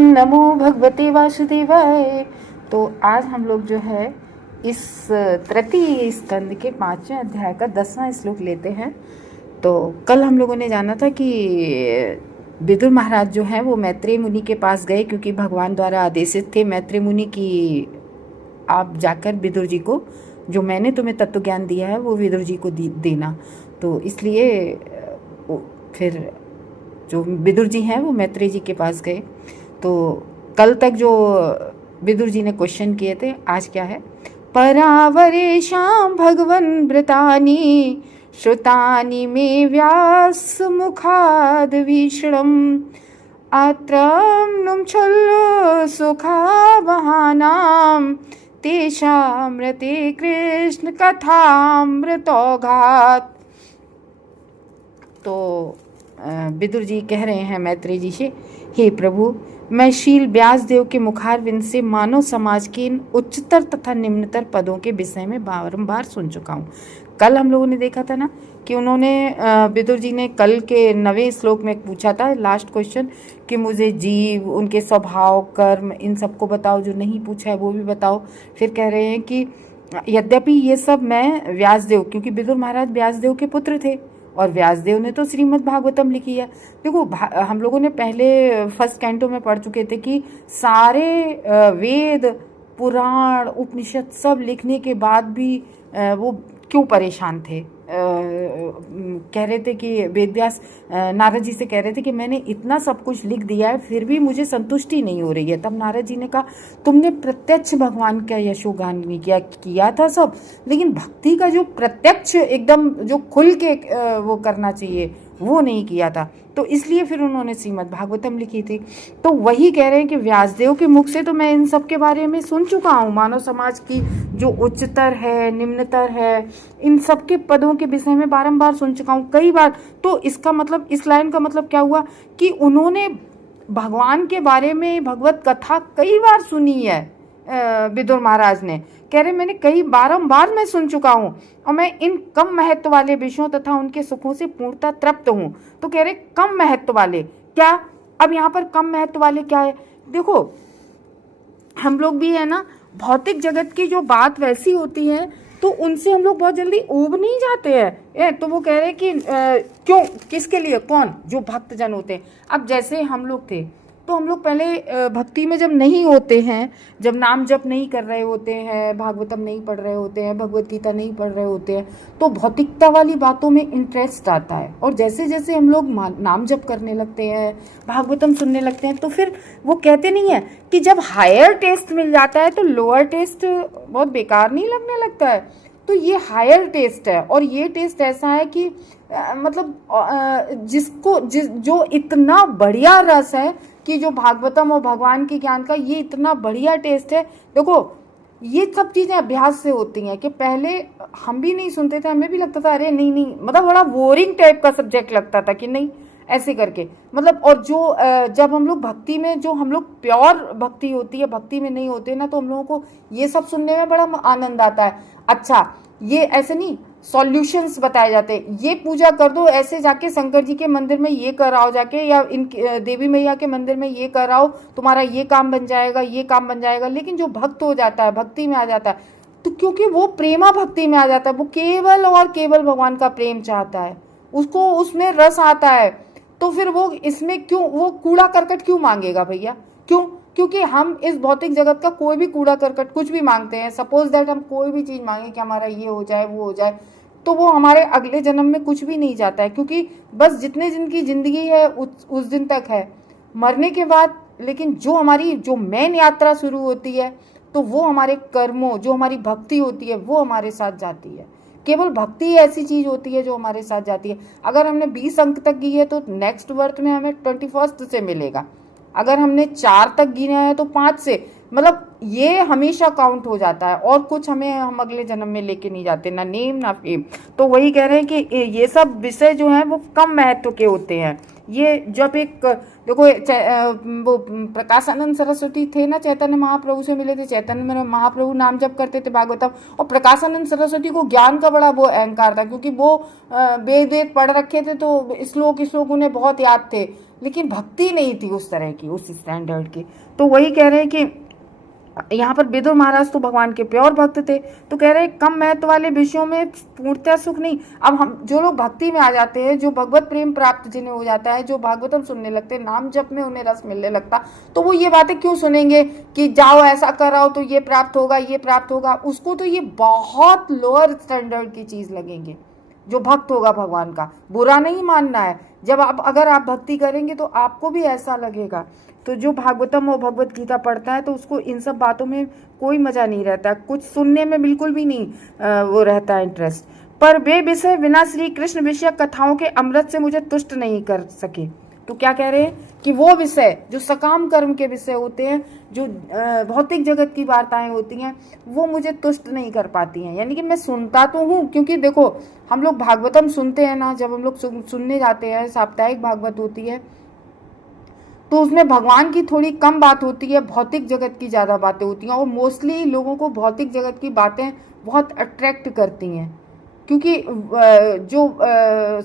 नमो भगवते वासुदेवाय। तो आज हम लोग जो है इस तृतीय स्कंद के 5वें अध्याय का 10वां श्लोक लेते हैं। तो कल हम लोगों ने जाना था कि विदुर महाराज जो हैं वो मैत्रेय मुनि के पास गए, क्योंकि भगवान द्वारा आदेशित थे मैत्रेय मुनि की आप जाकर विदुर जी को जो मैंने तुम्हें तत्व ज्ञान दिया है वो विदुर जी को देना। तो इसलिए फिर जो विदुर जी हैं वो मैत्रेय जी के पास गए। तो कल तक जो विदुर जी ने क्वेश्चन किए थे, आज क्या है? परावरेशां भगवन् व्रतानि श्रुतानि मे व्यास मुखाद् विष्णुम् आत्रं छल्लो सुखावहानां तेषामृते कृष्ण कथामृतौघात्। तो विदुर जी कह रहे हैं मैत्रेय जी से, हे प्रभु, मैं शील व्यास देव के मुखारविंद से मानव समाज के इन उच्चतर तथा निम्नतर पदों के विषय में बारंबार सुन चुका हूँ। कल हम लोगों ने देखा था ना कि उन्होंने विदुर जी ने कल के 9वें श्लोक में पूछा था लास्ट क्वेश्चन कि मुझे जीव, उनके स्वभाव, कर्म, इन सबको बताओ। जो नहीं पूछा है वो भी बताओ। फिर कह रहे हैं कि यद्यपि ये सब मैं व्यासदेव, क्योंकि विदुर महाराज व्यासदेव के पुत्र थे और व्यासदेव ने तो श्रीमद् भागवतम लिखी है। देखो, हम लोगों ने पहले फर्स्ट कैंटो में पढ़ चुके थे कि सारे वेद, पुराण, उपनिषद सब लिखने के बाद भी वो क्यों परेशान थे। कह रहे थे कि वेदव्यास नारद जी से कह रहे थे कि मैंने इतना सब कुछ लिख दिया है फिर भी मुझे संतुष्टि नहीं हो रही है। तब नारद जी ने कहा, तुमने प्रत्यक्ष भगवान का यशोगान नहीं किया था सब, लेकिन भक्ति का जो प्रत्यक्ष एकदम जो खुल के वो करना चाहिए वो नहीं किया था। तो इसलिए फिर उन्होंने श्रीमद् भागवतम लिखी थी। तो वही कह रहे हैं कि व्यासदेव के मुख से तो मैं इन सब के बारे में सुन चुका हूँ। मानव समाज की जो उच्चतर है, निम्नतर है, इन सब के पदों के विषय में बारंबार सुन चुका हूँ, कई बार। तो इसका मतलब, इस लाइन का मतलब क्या हुआ कि उन्होंने भगवान के बारे में भगवत कथा कई बार सुनी है। विदुर महाराज ने कह रहे, मैंने कई बारंबार मैं सुन चुका हूँ और मैं इन कम महत्व वाले विषयों तथा उनके सुखों से पूर्णतः तृप्त हूँ। तो कह रहे कम महत्व वाले क्या? अब यहाँ पर कम महत्व वाले क्या है? देखो, हम लोग भी है ना, भौतिक जगत की जो बात वैसी होती है तो उनसे हम लोग बहुत जल्दी ऊब नहीं जाते हैं। तो वो कह रहे कि क्यों, किसके लिए, कौन? जो भक्तजन होते हैं। अब जैसे हम लोग थे तो हम लोग पहले भक्ति में जब नहीं होते हैं, जब नाम जप नहीं कर रहे होते हैं, भागवतम नहीं पढ़ रहे होते हैं, भगवत गीता नहीं पढ़ रहे होते हैं, तो भौतिकता वाली बातों में इंटरेस्ट आता है। और जैसे जैसे हम लोग नाम जप करने लगते हैं, भागवतम सुनने लगते हैं, तो फिर वो कहते नहीं है कि जब हायर टेस्ट मिल जाता है तो लोअर टेस्ट बहुत बेकार नहीं लगने लगता है। तो ये हायर टेस्ट है और ये टेस्ट ऐसा है कि जो इतना बढ़िया रस है कि जो भागवतम और भगवान के ज्ञान का ये इतना बढ़िया टेस्ट है। देखो, ये सब चीज़ें अभ्यास से होती हैं कि पहले हम भी नहीं सुनते थे, हमें भी लगता था अरे नहीं, मतलब बड़ा बोरिंग टाइप का सब्जेक्ट लगता था कि नहीं, ऐसे करके मतलब। और जो जब हम लोग भक्ति में, जो हम लोग प्योर भक्ति होती है, भक्ति में नहीं होते ना, तो हम लोगों को ये सब सुनने में बड़ा आनंद आता है। अच्छा, ये ऐसे नहीं, सॉल्यूशंस बताए जाते हैं, ये पूजा कर दो, ऐसे जाके शंकर जी के मंदिर में ये कर आओ जाके, या इन देवी मैया के मंदिर में ये कर आओ, तुम्हारा ये काम बन जाएगा, ये काम बन जाएगा। लेकिन जो भक्त हो जाता है, भक्ति में आ जाता है, तो क्योंकि वो प्रेमा भक्ति में आ जाता है, वो केवल और केवल भगवान का प्रेम चाहता है, उसको उसमें रस आता है, तो फिर वो इसमें क्यों, वो कूड़ा करकट क्यों मांगेगा भैया? क्यों? क्योंकि हम इस भौतिक जगत का कोई भी कूड़ा करकट कुछ भी मांगते हैं, सपोज दैट हम कोई भी चीज़ मांगे कि हमारा ये हो जाए, वो हो जाए, तो वो हमारे अगले जन्म में कुछ भी नहीं जाता है, क्योंकि बस जितने दिन की जिंदगी है उस दिन तक है। मरने के बाद लेकिन जो हमारी जो मेन यात्रा शुरू होती है, तो वो हमारे कर्मों, जो हमारी भक्ति होती है वो हमारे साथ जाती है। केवल भक्ति ऐसी चीज होती है जो हमारे साथ जाती है। अगर हमने 20 अंक तक की है तो नेक्स्ट बर्थ में हमें 21 से मिलेगा। अगर हमने 4 तक गिना है तो 5 से, मतलब ये हमेशा काउंट हो जाता है और कुछ हम अगले जन्म में लेके नहीं जाते, ना नेम ना फेम। तो वही कह रहे हैं कि ये सब विषय जो हैं वो कम महत्व के होते हैं। ये जब एक देखो वो प्रकाशानंद सरस्वती थे ना, चैतन्य महाप्रभु से मिले थे, चैतन्य महाप्रभु नाम जप करते थे भागवतम, और प्रकाशानंद सरस्वती को ज्ञान का बड़ा वो अहंकार था, क्योंकि वो वेद पढ़ रखे थे, तो श्लोक उन्हें बहुत याद थे। लेकिन भक्ति नहीं थी उस तरह की, उस स्टैंडर्ड की। तो वही कह रहे हैं कि यहाँ पर विदुर महाराज तो भगवान के प्योर भक्त थे, तो कह रहे हैं कम महत्व वाले विषयों में पूर्णतः सुख नहीं। अब हम जो लोग भक्ति में आ जाते हैं, जो भगवत प्रेम प्राप्त जिन्हें हो जाता है, जो भागवतम सुनने लगते हैं, नाम जप में उन्हें रस मिलने लगता, तो वो ये बातें क्यों सुनेंगे कि जाओ ऐसा कराओ तो ये प्राप्त होगा, ये प्राप्त होगा। उसको तो ये बहुत लोअर स्टैंडर्ड की चीज लगेंगे। जो भक्त होगा भगवान का, बुरा नहीं मानना है, जब आप अगर आप भक्ति करेंगे तो आपको भी ऐसा लगेगा। तो जो भागवतम और भगवत गीता पढ़ता है तो उसको इन सब बातों में कोई मजा नहीं रहता, कुछ सुनने में बिल्कुल भी नहीं वो रहता है इंटरेस्ट। पर वे विषय बिना श्री कृष्ण विषय कथाओं के अमृत से मुझे तुष्ट नहीं कर सके। तो क्या कह रहे हैं कि वो विषय जो सकाम कर्म के विषय होते हैं, जो भौतिक जगत की वार्ताएं होती हैं, वो मुझे तुष्ट नहीं कर पाती हैं। यानी कि मैं सुनता तो हूँ, क्योंकि देखो हम लोग भागवतम सुनते हैं ना, जब हम लोग सुनने जाते हैं, साप्ताहिक भागवत होती है, तो उसमें भगवान की थोड़ी कम बात होती है, भौतिक जगत की ज़्यादा बातें होती हैं। और मोस्टली लोगों को भौतिक जगत की बातें बहुत अट्रैक्ट करती हैं, क्योंकि जो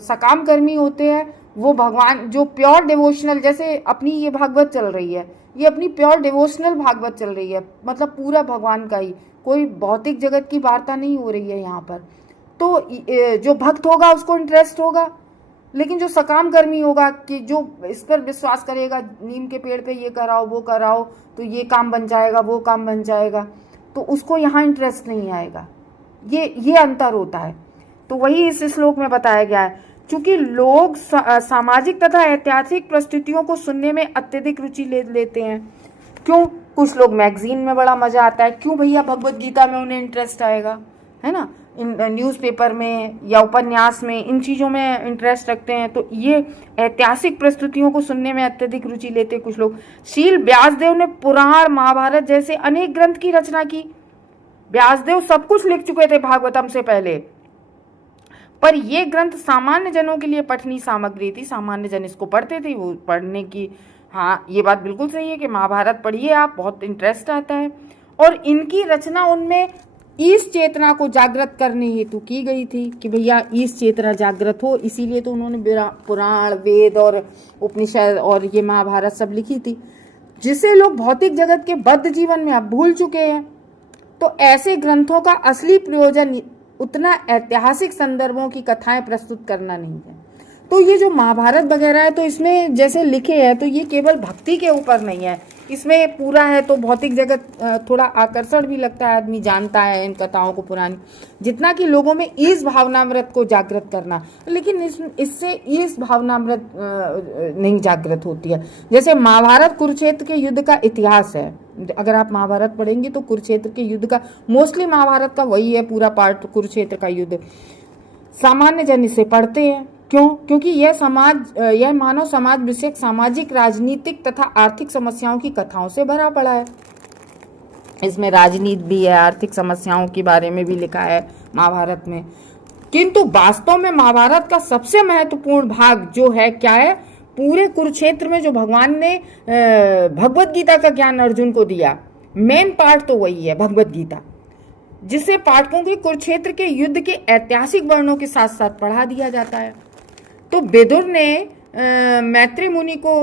सकाम कर्मी होते हैं वो भगवान, जो प्योर डिवोशनल, जैसे अपनी ये भागवत चल रही है, ये अपनी प्योर डिवोशनल भागवत चल रही है, मतलब पूरा भगवान का ही, कोई भौतिक जगत की वार्ता नहीं हो रही है यहाँ पर। तो जो भक्त होगा उसको इंटरेस्ट होगा, लेकिन जो सकाम कर्मी होगा, कि जो इस पर विश्वास करेगा, नीम के पेड़ पे ये कराओ वो कराओ तो ये काम बन जाएगा, वो काम बन जाएगा, तो उसको यहाँ इंटरेस्ट नहीं आएगा। ये अंतर होता है। तो वही इस श्लोक में बताया गया है। चूंकि लोग सामाजिक तथा ऐतिहासिक परिस्थितियों को सुनने में अत्यधिक रुचि लेते हैं। क्यों? कुछ लोग मैगजीन में बड़ा मजा आता है, क्यों भैया भगवत गीता में उन्हें इंटरेस्ट आएगा, है ना, इन न्यूज़पेपर में या उपन्यास में, इन चीज़ों में इंटरेस्ट रखते हैं। तो ये ऐतिहासिक प्रस्तुतियों को सुनने में अत्यधिक रुचि लेते हैं कुछ लोग। शील व्यासदेव ने पुराण, महाभारत जैसे अनेक ग्रंथ की रचना की। व्यासदेव सब कुछ लिख चुके थे भागवतम से पहले, पर ये ग्रंथ सामान्य जनों के लिए पठनीय सामग्री थी, सामान्य जन इसको पढ़ते थे, वो पढ़ने की, हाँ ये बात बिल्कुल सही है कि महाभारत पढ़िए आप, बहुत इंटरेस्ट आता है। और इनकी रचना उनमें ईश चेतना को जागृत करने हेतु की गई थी, कि भैया ईश चेतना जागृत हो, इसीलिए तो उन्होंने पुराण, वेद और उपनिषद और ये महाभारत सब लिखी थी, जिसे लोग भौतिक जगत के बद्ध जीवन में अब भूल चुके हैं। तो ऐसे ग्रंथों का असली प्रयोजन उतना ऐतिहासिक संदर्भों की कथाएं प्रस्तुत करना नहीं है। तो ये जो महाभारत वगैरह है, तो इसमें जैसे लिखे हैं, तो ये केवल भक्ति के ऊपर नहीं है, इसमें पूरा है। तो भौतिक जगत थोड़ा आकर्षण भी लगता है, आदमी जानता है इन कथाओं को पुरानी, जितना कि लोगों में ईश भावनामृत को जागृत करना, लेकिन इससे ईश भावनामृत नहीं जागृत होती है। जैसे महाभारत कुरुक्षेत्र के युद्ध का इतिहास है, अगर आप महाभारत पढ़ेंगे तो कुरुक्षेत्र के युद्ध का, मोस्टली महाभारत का वही है पूरा पार्ट, कुरुक्षेत्र का युद्ध। सामान्य जन इसे पढ़ते हैं, क्यों? क्योंकि यह मानव समाज विषयक सामाजिक, राजनीतिक तथा आर्थिक समस्याओं की कथाओं से भरा पड़ा है। इसमें राजनीति भी है, आर्थिक समस्याओं के बारे में भी लिखा है महाभारत में। किंतु वास्तव में महाभारत का सबसे महत्वपूर्ण भाग जो है क्या है, पूरे कुरुक्षेत्र में जो भगवान ने भगवत गीता का ज्ञान अर्जुन को दिया, मेन पार्ट तो वही है भगवत गीता, जिसे पाठकों के कुरुक्षेत्र के युद्ध के ऐतिहासिक वर्णनों के साथ साथ पढ़ा दिया जाता है। तो विदुर ने मैत्री मुनि को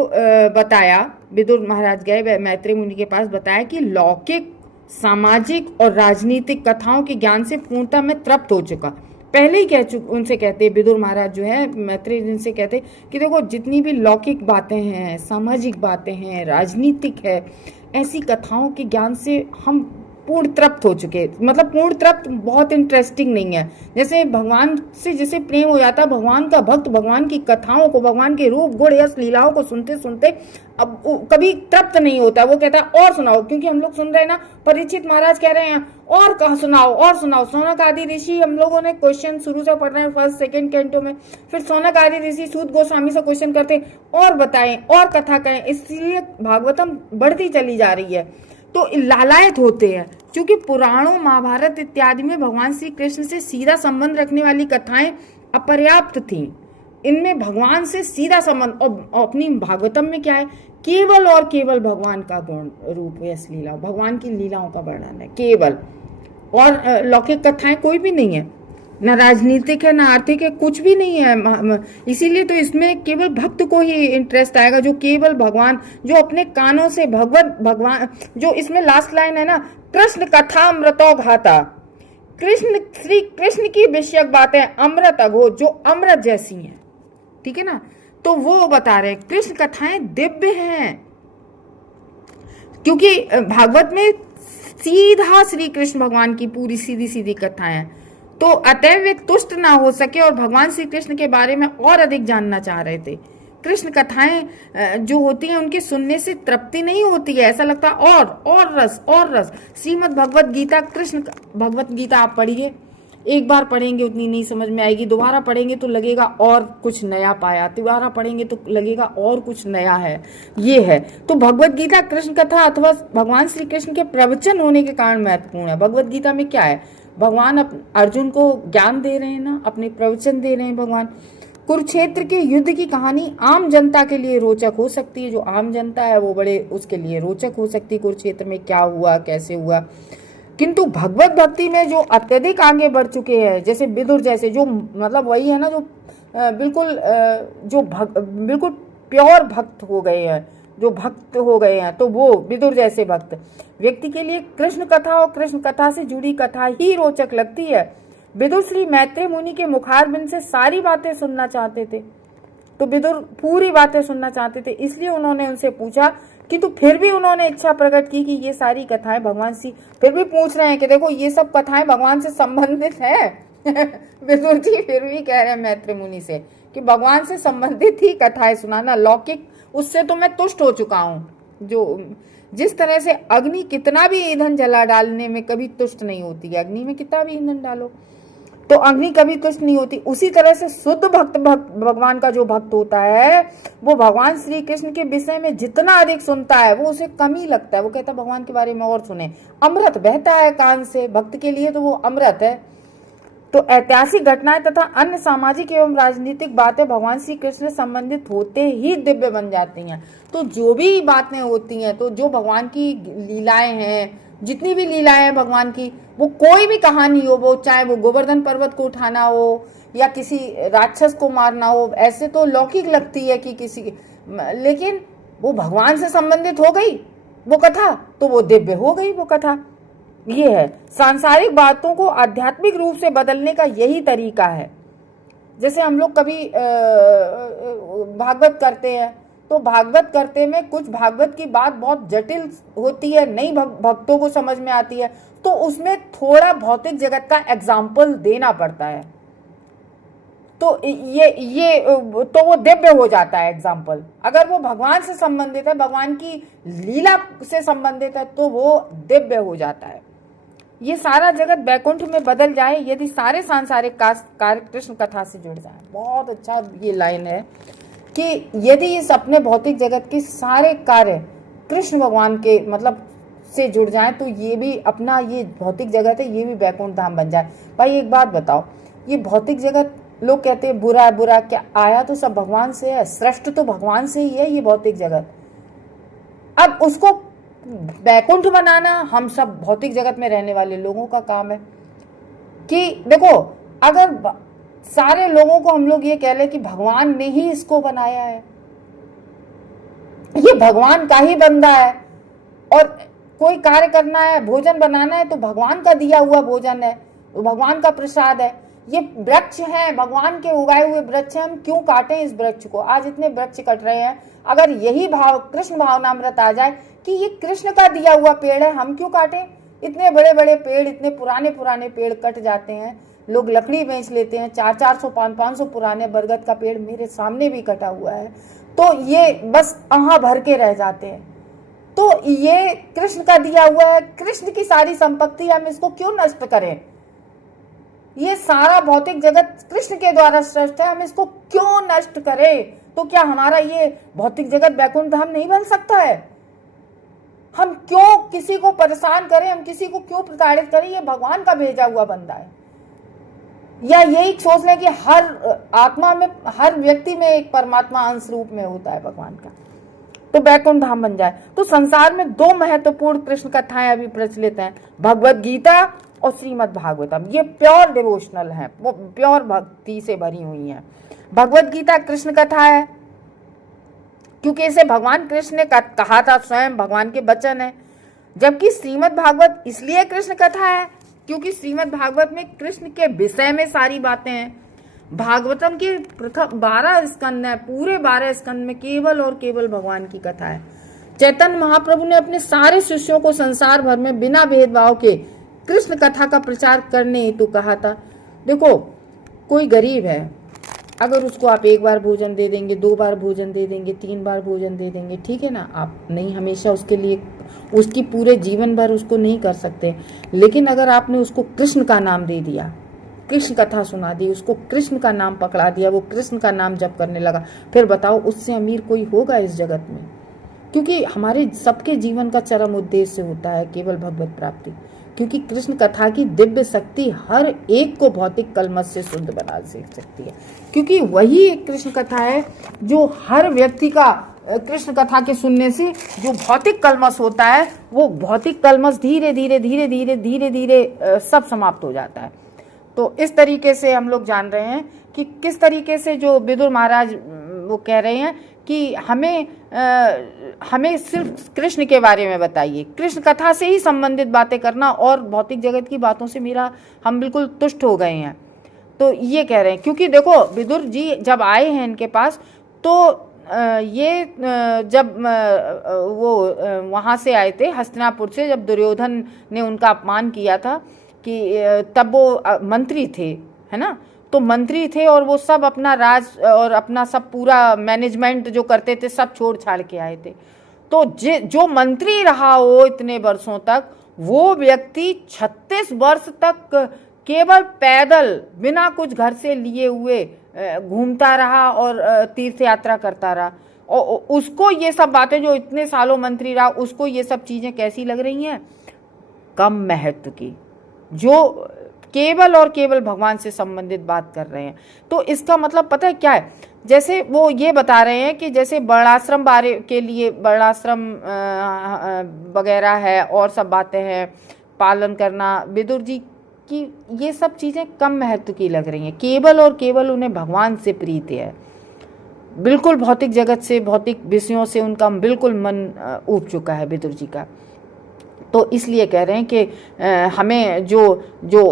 बताया, विदुर महाराज गए मैत्री मुनि के पास, बताया कि लौकिक, सामाजिक और राजनीतिक कथाओं के ज्ञान से पूर्णतः मैं तृप्त हो चुका। पहले ही उनसे कहते, विदुर महाराज जो है मैत्री जिनसे कहते कि देखो जितनी भी लौकिक बातें हैं, सामाजिक बातें हैं, राजनीतिक है, ऐसी कथाओं के ज्ञान से हम पूर्ण तृप्त हो चुके। मतलब पूर्ण तृप्त बहुत इंटरेस्टिंग नहीं है। जैसे भगवान से जैसे प्रेम हो जाता है, भगवान का भक्त भगवान की कथाओं को, भगवान के रूप, गुण, यश, लीलाओं को सुनते सुनते अब कभी तृप्त नहीं होता, वो कहता है और सुनाओ। क्योंकि हम लोग सुन रहे हैं ना, परीक्षित महाराज कह रहे हैं और कहा सुनाओ और सुनाओ। सौनक आदि ऋषि, हम लोगों ने क्वेश्चन शुरू से पढ़ रहे हैं फर्स्ट सेकंड कैंटो में, फिर सौनक आदि ऋषि सूत गोस्वामी से क्वेश्चन करते और बताएं और कथा कहें, इसलिए भागवतम बढ़ती चली जा रही है। तो लालायत होते हैं, क्योंकि पुराणों, महाभारत इत्यादि में भगवान श्री कृष्ण से सीधा संबंध रखने वाली कथाएं अपर्याप्त थीं। इनमें भगवान से सीधा संबंध, और अपनी भागवतम में क्या है, केवल और केवल भगवान का गुण, रूप, यश, लीला, भगवान की लीलाओं का वर्णन है केवल, और लौकिक कथाएं कोई भी नहीं है। ना राजनीतिक है, ना आर्थिक है, कुछ भी नहीं है। इसीलिए तो इसमें केवल भक्त को ही इंटरेस्ट आएगा, जो केवल भगवान, जो अपने कानों से भगवान, जो इसमें लास्ट लाइन है ना, कृष्ण कथा अमृतो घाता, कृष्ण श्री कृष्ण की विषयक बातें अमृत अघो, जो अमृत जैसी हैं, ठीक है ना। तो वो बता रहे कृष्ण कथाएं दिव्य हैं, क्योंकि भागवत में सीधा श्री कृष्ण भगवान की पूरी सीधी सीधी कथाएं हैं। तो अतएव वे तुष्ट ना हो सके और भगवान श्री कृष्ण के बारे में और अधिक जानना चाह रहे थे। कृष्ण कथाएं जो होती हैं उनके सुनने से तृप्ति नहीं होती है, ऐसा लगता और रस और रस। श्रीमद् भगवत गीता, कृष्ण भगवत गीता आप पढ़िए, एक बार पढ़ेंगे उतनी नहीं समझ में आएगी, दोबारा पढ़ेंगे तो लगेगा और कुछ नया पाया, दोबारा पढ़ेंगे तो लगेगा और कुछ नया है। ये है तो भगवत गीता कृष्ण कथा अथवा भगवान श्री कृष्ण के प्रवचन होने के कारण महत्वपूर्ण है। भगवत गीता में क्या है, भगवान अर्जुन को ज्ञान दे रहे हैं ना, अपने प्रवचन दे रहे हैं भगवान। कुरुक्षेत्र के युद्ध की कहानी आम जनता के लिए रोचक हो सकती है, जो आम जनता है वो बड़े उसके लिए रोचक हो सकती है, कुरुक्षेत्र में क्या हुआ कैसे हुआ। किंतु भगवत भक्ति में जो अत्यधिक आगे बढ़ चुके हैं, जैसे विदुर जैसे, जो मतलब वही है ना, जो बिल्कुल प्योर भक्त हो गए हैं, जो भक्त हो गए हैं, तो वो विदुर जैसे भक्त व्यक्ति के लिए कृष्ण कथा और कृष्ण कथा से जुड़ी कथा ही रोचक लगती है। विदुर श्री मैत्रेय मुनि के मुखारबिंद से सारी बातें सुनना चाहते थे, तो विदुर पूरी बातें सुनना चाहते थे, इसलिए उन्होंने उनसे पूछा, किंतु फिर भी उन्होंने इच्छा प्रकट की कि ये सारी कथाएं भगवान से, फिर भी पूछ रहे हैं कि देखो ये सब कथाएं भगवान से संबंधित है। विदुर जी फिर भी कह रहे हैं मैत्रेय मुनि से कि भगवान से संबंधित ही कथाएं सुनाना, लौकिक उससे तो मैं तुष्ट हो चुका हूँ। जो जिस तरह से अग्नि कितना भी ईंधन जला डालने में कभी तुष्ट नहीं होती है, अग्नि में कितना भी ईंधन डालो तो अग्नि कभी तुष्ट नहीं होती, उसी तरह से शुद्ध भक्त भगवान का जो भक्त होता है वो भगवान श्री कृष्ण के विषय में जितना अधिक सुनता है वो उसे कम ही लगता है। वो कहता है भगवान के बारे में और सुने, अमृत बहता है कान से, भक्त के लिए तो वो अमृत है। तो ऐतिहासिक घटनाएं तथा अन्य सामाजिक एवं राजनीतिक बातें भगवान श्री कृष्ण से संबंधित होते ही दिव्य बन जाती हैं। तो जो भी बातें होती हैं, तो जो भगवान की लीलाएं हैं, जितनी भी लीलाएं हैं भगवान की, वो कोई भी कहानी हो, वो चाहे वो गोवर्धन पर्वत को उठाना हो या किसी राक्षस को मारना हो, ऐसे तो लौकिक लगती है कि किसी, लेकिन वो भगवान से संबंधित हो गई वो कथा तो वो दिव्य हो गई वो कथा। ये है सांसारिक बातों को आध्यात्मिक रूप से बदलने का यही तरीका है। जैसे हम लोग कभी भागवत करते हैं, तो भागवत करते में कुछ भागवत की बात बहुत जटिल होती है, नई भक्तों को समझ में आती है, तो उसमें थोड़ा भौतिक जगत का एग्जाम्पल देना पड़ता है, तो ये तो वो दिव्य हो जाता है एग्जाम्पल। अगर वो भगवान से संबंधित है, भगवान की लीला से संबंधित है, तो वो दिव्य हो जाता है। ये सारा जगत बैकुंठ में बदल जाए यदि सारे सांसारिक कार्य कृष्ण कथा से जुड़ जाए। बहुत अच्छा ये लाइन है कि यदि इस अपने भौतिक जगत के सारे कार्य कृष्ण भगवान के मतलब से जुड़ जाए, तो ये भी अपना ये भौतिक जगत है ये भी बैकुंठ धाम बन जाए। भाई एक बात बताओ, ये भौतिक जगत लोग कहते हैं बुरा है, बुरा क्या, आया तो सब भगवान से है, सृष्ट तो भगवान से ही है ये भौतिक जगत। अब उसको बैकुंठ बनाना हम सब भौतिक जगत में रहने वाले लोगों का काम है। कि देखो, अगर सारे लोगों को हम लोग ये कह ले कि भगवान ने ही इसको बनाया है, ये भगवान का ही बंदा है, और कोई कार्य करना है, भोजन बनाना है तो भगवान का दिया हुआ भोजन है, भगवान का प्रसाद है, ये वृक्ष हैं, भगवान के उगाए हुए वृक्ष हैं, हम क्यों काटें इस वृक्ष को। आज इतने वृक्ष कट रहे हैं, अगर यही भाव कृष्ण भावनामृत आ जाए कि ये कृष्ण का दिया हुआ पेड़ है, हम क्यों काटें। इतने बड़े बड़े पेड़, इतने पुराने पुराने पेड़ कट जाते हैं, लोग लकड़ी बेच लेते हैं, 400 500 पुराने बरगद का पेड़ मेरे सामने भी कटा हुआ है, तो ये बस आहा भर के रह जाते हैं। तो ये कृष्ण का दिया हुआ है, कृष्ण की सारी संपत्ति, हम इसको क्यों नष्ट करें। ये सारा भौतिक जगत कृष्ण के द्वारा सृष्ट है, हम इसको क्यों नष्ट करें। तो क्या हमारा ये भौतिक जगत बैकुंठ धाम नहीं बन सकता है। हम क्यों किसी को परेशान करें, हम किसी को क्यों प्रताड़ित करें, ये भगवान का भेजा हुआ बंदा है। या यही सोच लें कि हर आत्मा में, हर व्यक्ति में एक परमात्मा अंश रूप में होता है भगवान का, तो बैकुंठ धाम बन जाए। तो संसार में दो महत्वपूर्ण कृष्ण कथाएं अभी प्रचलित हैं, भगवत गीता और श्रीमद् भागवतम, ये प्योर डिवोशनल है, वो प्योर भक्ति से भरी हुई है। भगवत गीता कृष्ण कथा है, क्योंकि इसे भगवान कृष्ण ने कहा था, स्वयं भगवान के वचन है। जबकि श्रीमद् भागवत इसलिए कृष्ण कथा है क्योंकि श्रीमद् भागवत में कृष्ण के विषय में सारी बातें हैं। भागवतम के प्रथम 12 स्कंद है, पूरे 12 स्कंद में केवल और केवल भगवान की कथा है। चैतन्य महाप्रभु ने अपने सारे शिष्यों को संसार भर में बिना भेदभाव के कृष्ण कथा का प्रचार करने हेतु कहा था। देखो, कोई गरीब है, अगर उसको आप 1 बार भोजन दे देंगे, 2 बार भोजन दे देंगे, 3 बार भोजन दे देंगे, ठीक है ना, आप नहीं हमेशा उसके लिए, उसकी पूरे जीवन भर उसको नहीं कर सकते। लेकिन अगर आपने उसको कृष्ण का नाम दे दिया, कृष्ण कथा सुना दी, उसको कृष्ण का नाम पकड़ा दिया, वो कृष्ण का नाम जप करने लगा, फिर बताओ उससे अमीर कोई होगा इस जगत में? क्योंकि हमारे सबके जीवन का चरम उद्देश्य होता है केवल भगवत प्राप्ति, क्योंकि कृष्ण कथा की दिव्य शक्ति हर एक को भौतिक कलमश से शुद्ध बना सकती है। क्योंकि वही एक कृष्ण कथा है जो हर व्यक्ति का कृष्ण कथा के सुनने से जो भौतिक कलमश होता है, वो भौतिक कलमश धीरे धीरे धीरे धीरे धीरे धीरे सब समाप्त हो जाता है। तो इस तरीके से हम लोग जान रहे हैं कि किस तरीके से जो विदुर महाराज वो कह रहे हैं कि हमें सिर्फ कृष्ण के बारे में बताइए, कृष्ण कथा से ही संबंधित बातें करना, और भौतिक जगत की बातों से हम बिल्कुल तुष्ट हो गए हैं। तो ये कह रहे हैं, क्योंकि देखो विदुर जी जब आए हैं इनके पास, तो जब वो वहाँ से आए थे हस्तिनापुर से, जब दुर्योधन ने उनका अपमान किया था, कि तब वो मंत्री थे, है ना, तो मंत्री थे और वो सब अपना राज और अपना सब पूरा मैनेजमेंट जो करते थे सब छोड़ छाड़ के आए थे। तो जो मंत्री रहा हो इतने वर्षों तक, वो व्यक्ति 36 वर्ष तक केवल पैदल बिना कुछ घर से लिए हुए घूमता रहा और तीर्थ यात्रा करता रहा, और उसको ये सब बातें, जो इतने सालों मंत्री रहा, उसको ये सब चीज़ें कैसी लग रही हैं? कम महत्व की, जो केवल और केवल भगवान से संबंधित बात कर रहे हैं। तो इसका मतलब पता है क्या है? जैसे वो ये बता रहे हैं कि जैसे वर्णाश्रम बारे के लिए वर्णाश्रम वगैरह है और सब बातें हैं, पालन करना, विदुर जी की ये सब चीज़ें कम महत्व की लग रही हैं। केवल और केवल उन्हें भगवान से प्रीति है, बिल्कुल भौतिक जगत से, भौतिक विषयों से उनका बिल्कुल मन ऊब चुका है विदुर जी का। तो इसलिए कह रहे हैं कि हमें जो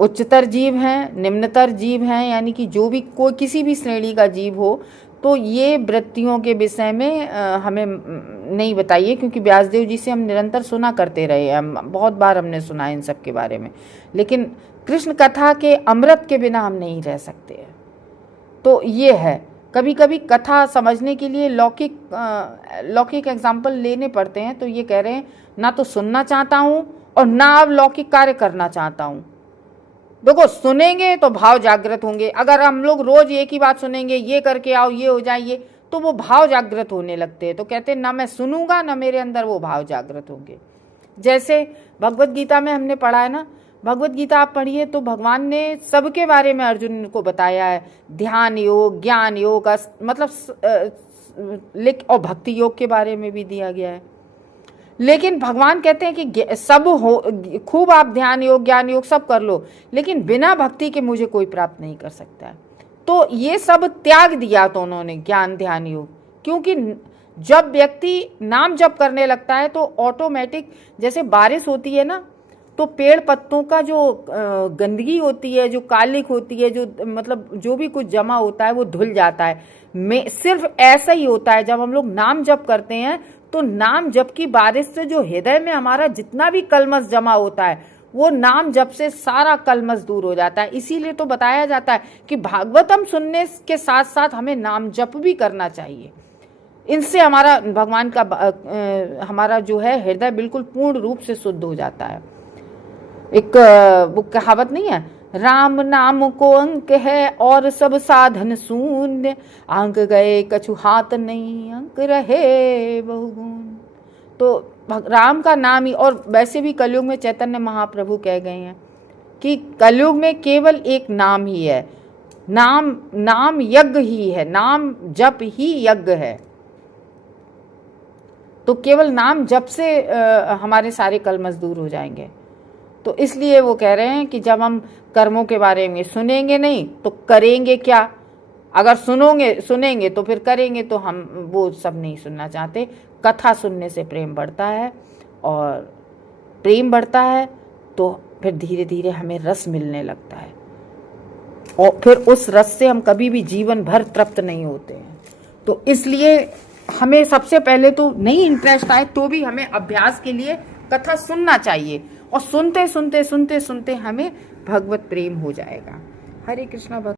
उच्चतर जीव हैं, निम्नतर जीव हैं, यानी कि जो भी कोई किसी भी श्रेणी का जीव हो, तो ये वृत्तियों के विषय में हमें नहीं बताइए, क्योंकि व्यासदेव जी से हम निरंतर सुना करते रहे हैं, बहुत बार हमने सुना इन सब के बारे में, लेकिन कृष्ण कथा के अमृत के बिना हम नहीं रह सकते हैं। तो ये है, कभी कभी कथा समझने के लिए लौकिक एग्जाम्पल लेने पड़ते हैं। तो ये कह रहे हैं, ना तो सुनना चाहता हूँ और ना अब लौकिक कार्य करना चाहता हूँ। देखो, सुनेंगे तो भाव जागृत होंगे। अगर हम लोग रोज एक ही बात सुनेंगे, ये करके आओ, ये हो जाए, ये, तो वो भाव जागृत होने लगते हैं। तो कहते हैं, ना मैं सुनूंगा ना मेरे अंदर वो भाव जागृत होंगे। जैसे भगवत गीता में हमने पढ़ा है ना, भगवत गीता आप पढ़िए तो भगवान ने सबके बारे में अर्जुन को बताया है, ध्यान योग, ज्ञान योग का मतलब और भक्ति योग के बारे में भी दिया गया है। लेकिन भगवान कहते हैं कि सब हो, खूब आप ध्यान योग, ज्ञान योग सब कर लो, लेकिन बिना भक्ति के मुझे कोई प्राप्त नहीं कर सकता है। तो ये सब त्याग दिया तो उन्होंने, ज्ञान ध्यान योग, क्योंकि जब व्यक्ति नाम जप करने लगता है तो ऑटोमेटिक, जैसे बारिश होती है ना, तो पेड़ पत्तों का जो गंदगी होती है, जो कालिक होती है, जो मतलब जो भी कुछ जमा होता है वो धुल जाता है। सिर्फ ऐसा ही होता है जब हम लोग नाम जप करते हैं, तो नाम जप की बारिश से जो हृदय में हमारा जितना भी कलमश जमा होता है, वो नाम जप से सारा कलमश दूर हो जाता है। इसीलिए तो बताया जाता है कि भागवतम सुनने के साथ साथ हमें नाम जप भी करना चाहिए। इनसे हमारा भगवान का हमारा जो है हृदय बिल्कुल पूर्ण रूप से शुद्ध हो जाता है। एक वो कहावत नहीं है, राम नाम को अंक है और सब साधन शून्य, अंक गए कछु हाथ नहीं, अंक रहे बहुगुण। तो राम का नाम ही, और वैसे भी कलयुग में चैतन्य महाप्रभु कह गए हैं कि कलयुग में केवल एक नाम ही है, नाम यज्ञ ही है, नाम जप ही यज्ञ है। तो केवल नाम जप से हमारे सारे कलमश दूर हो जाएंगे। तो इसलिए वो कह रहे हैं कि जब हम कर्मों के बारे में सुनेंगे नहीं तो करेंगे क्या। अगर सुनेंगे तो फिर करेंगे, तो हम वो सब नहीं सुनना चाहते। कथा सुनने से प्रेम बढ़ता है, और प्रेम बढ़ता है तो फिर धीरे धीरे हमें रस मिलने लगता है, और फिर उस रस से हम कभी भी जीवन भर तृप्त नहीं होते हैं। तो इसलिए हमें सबसे पहले तो नहीं इंटरेस्ट आए तो भी हमें अभ्यास के लिए कथा सुनना चाहिए, और सुनते सुनते सुनते सुनते हमें भगवत प्रेम हो जाएगा। हरे कृष्णा।